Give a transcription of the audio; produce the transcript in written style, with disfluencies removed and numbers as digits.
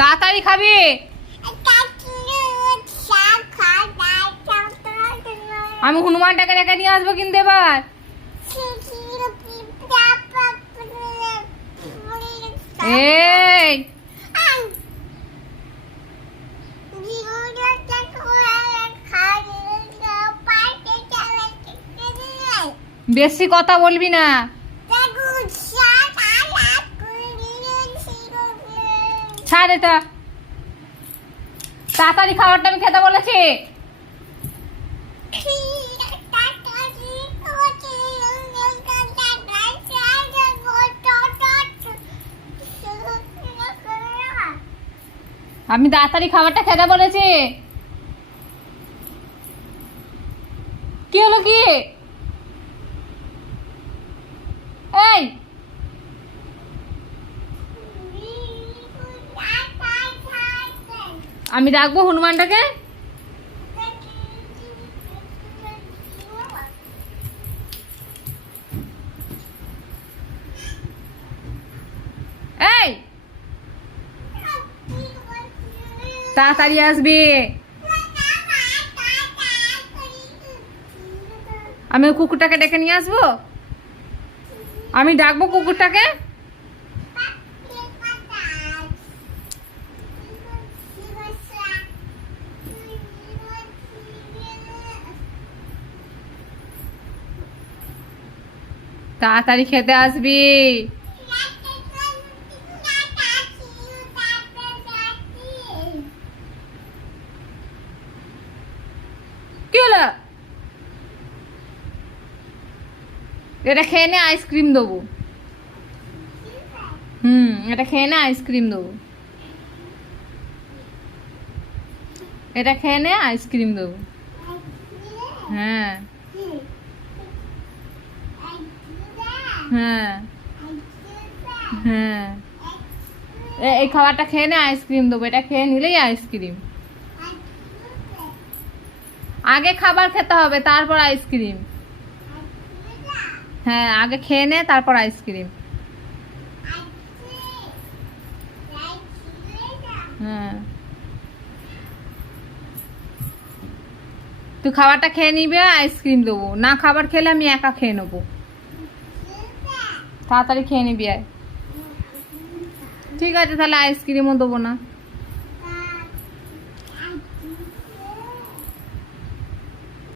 তাড়াতাড়ি খাবি। আমি হনুমানটাকে রেখে নিয়ে আসবো কিন্তু এবার। এই বেশি কথা বলবি না। ছাড় এটা, তাড়াতাড়ি খাবারটা আমি খেতে বলেছি। আমি তাড়াতাড়ি খাবারটা খেতে বলেছি। কি হলো কি? এই আমি ডাকবো হনুমানটাকে। এই তাড়াতাড়ি আসবি। আমি কুকুরটাকে ডেকে নিয়ে আসবো। আমি ডাকবো কুকুরটাকে। তাড়াতাড়ি খেতে আসবি। কি হলো? এটা খেয়ে নে, আইসক্রিম দেবো। এটা খেয়ে নে, আইসক্রিম দেবো। এটা খেয়ে নে, আইসক্রিম দেবো। হ্যাঁ হ্যাঁ হ্যাঁ, এই খাবারটা খেয়ে নে, আইসক্রিম দেবো। এটা খেয়ে নিলেই আইসক্রিম। আগে খাবার খেতে হবে, তারপর আইসক্রিম। হ্যাঁ, আগে খেয়ে নে, তারপর আইসক্রিম। হ্যাঁ, তুই খাবারটা খেয়ে নিবি, আইসক্রিম দেবো। না খাবার খেলে আমি একা খেয়ে নেবো। তাড়াতাড়ি খেয়ে নিবি আয়। ঠিক আছে, তাহলে আইসক্রিমও দেবো না।